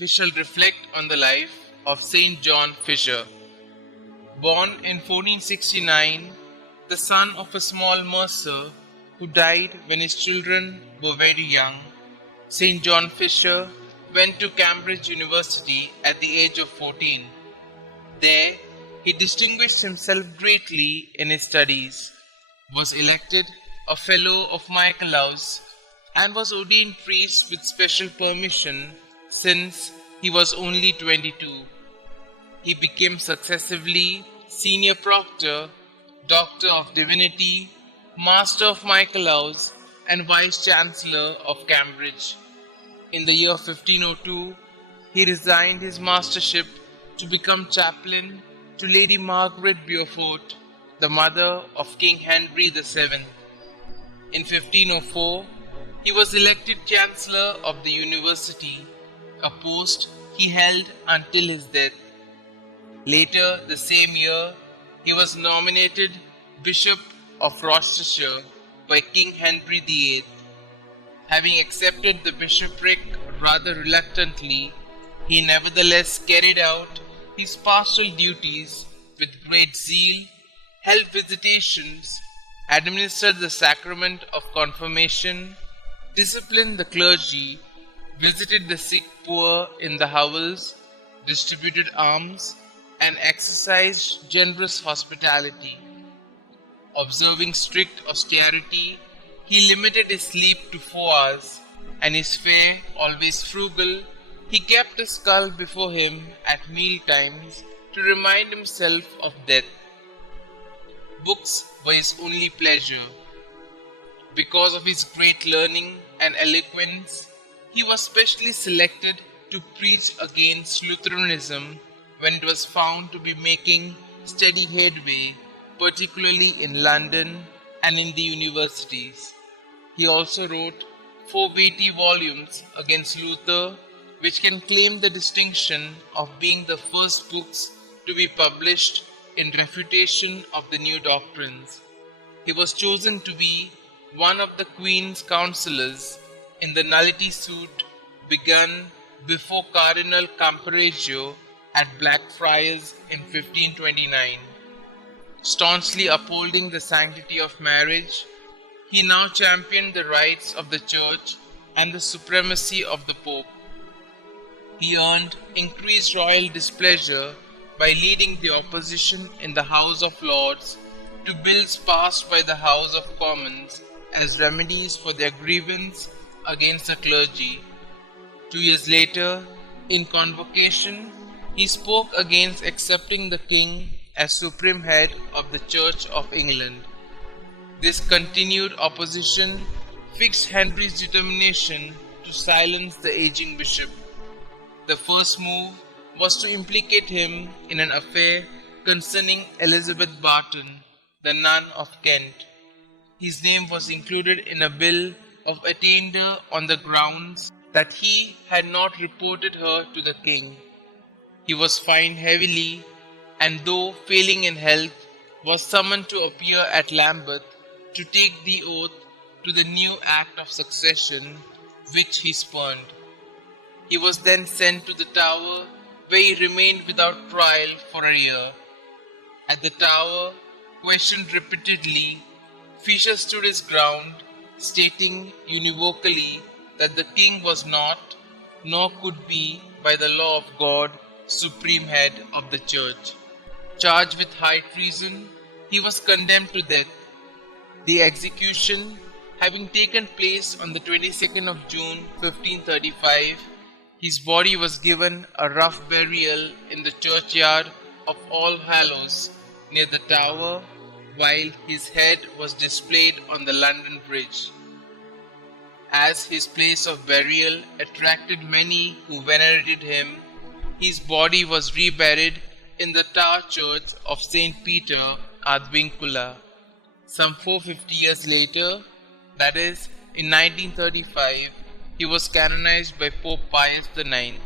we shall reflect on the life of Saint John Fisher. Born in 1469, the son of a small mercer who died when his children were very young, Saint John Fisher went to Cambridge University at the age of 14. There, he distinguished himself greatly in his studies, was elected a Fellow of Michaelhouse, and was ordained priest with special permission since he was only 22. He became successively Senior Proctor, Doctor of Divinity, Master of Michaelhouse, and Vice-Chancellor of Cambridge. In the year 1502, he resigned his mastership to become chaplain to Lady Margaret Beaufort, the mother of King Henry VII. In 1504, he was elected Chancellor of the University, a post he held until his death. Later the same year, he was nominated Bishop of Rochester by King Henry VIII. Having accepted the bishopric rather reluctantly, he nevertheless carried out his pastoral duties with great zeal, held visitations, administered the sacrament of confirmation, disciplined the clergy, visited the sick poor in the hovels, distributed alms, and exercised generous hospitality. Observing strict austerity, he limited his sleep to 4 hours, and his fare always frugal. He kept a skull before him at meal times to remind himself of death. Books were his only pleasure. Because of his great learning and eloquence, he was specially selected to preach against Lutheranism when it was found to be making steady headway, particularly in London and in the universities. He also wrote 4 weighty volumes against Luther, which can claim the distinction of being the first books to be published in refutation of the new doctrines. He was chosen to be one of the Queen's counsellors in the nullity suit begun before Cardinal Campeggio at Blackfriars in 1529. Staunchly upholding the sanctity of marriage, he now championed the rights of the Church and the supremacy of the Pope. He earned increased royal displeasure by leading the opposition in the House of Lords to bills passed by the House of Commons as remedies for their grievance against the clergy. 2 years later, in Convocation, he spoke against accepting the king as supreme head of the Church of England. This continued opposition fixed Henry's determination to silence the aging bishop. The first move was to implicate him in an affair concerning Elizabeth Barton, the nun of Kent. His name was included in a bill of attainder on the grounds that he had not reported her to the king. He was fined heavily, and though failing in health, was summoned to appear at Lambeth to take the oath to the new Act of Succession, which he spurned. He was then sent to the Tower, where he remained without trial for a year. At the Tower, questioned repeatedly, Fisher stood his ground, stating univocally that the king was not, nor could be, by the law of God, supreme head of the Church. Charged with high treason, he was condemned to death. The execution having taken place on the 22nd of June 1535, his body was given a rough burial in the churchyard of All Hallows near the Tower, while his head was displayed on the London Bridge. As his place of burial attracted many who venerated him, his body was reburied in the Tower Church of St. Peter ad Vincula. Some 450 years later, that is, in 1935, he was canonized by Pope Pius IX.